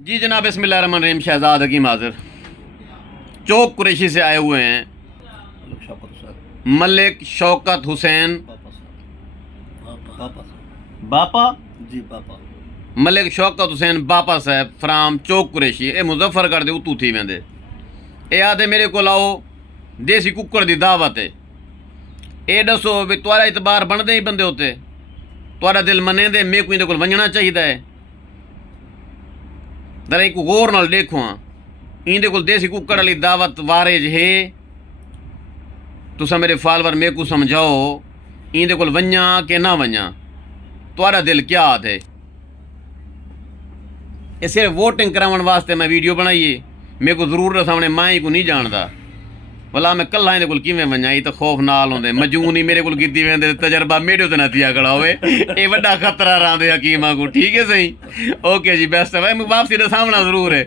जी जनाब, बिस्मिल्लाहिर्रहमानिर्रहीम। शहजाद हकीम हाजिर चौक कुरैशी से आए हुए हैं मलिक शौकत हुसैन बापा जी पापा मलिक शौकत हुसैन बापा साहब फ्राम चौक कुरैशी। ये मुजफ्फरगढ़ दे उतू थी वेंदे। ये आदे मेरे को आओ देसी कुकर दी दावत है। ये दसो भी तुआरा इतबार बनदे ही बंदे होते, तुआरा दिल मने दे मेरे को इहदे कोल वंजना चाहिए है। जरा एक गौर नाल देखो हाँ, इहदे कोल देसी कुकर वाली दावत वारे है। तुसा मेरे फॉलोवर मेरे को समझाओ इहदे कोल वंजा के ना वंजा, तुआरा दिल क्या हाथ है। ये सिर्फ वोटिंग कराने वास्ते मैं वीडियो बनाई। मेरे को जरूरत सामने माँ को नहीं जानता, भला मैं कल्ला इहदे कोल किवें वंजा। ये तो खौफ नाल होंदे, मजून ही मेरे कोल कीती वेंदे, तजर्बा मेरे ते ना थिया खड़ा होवे। ये बड़ा खतरा रहांदे हकीमा को। ठीक है सही, ओके जी, बेस्ट है भाई। मैं वापसी का सामना जरूर है।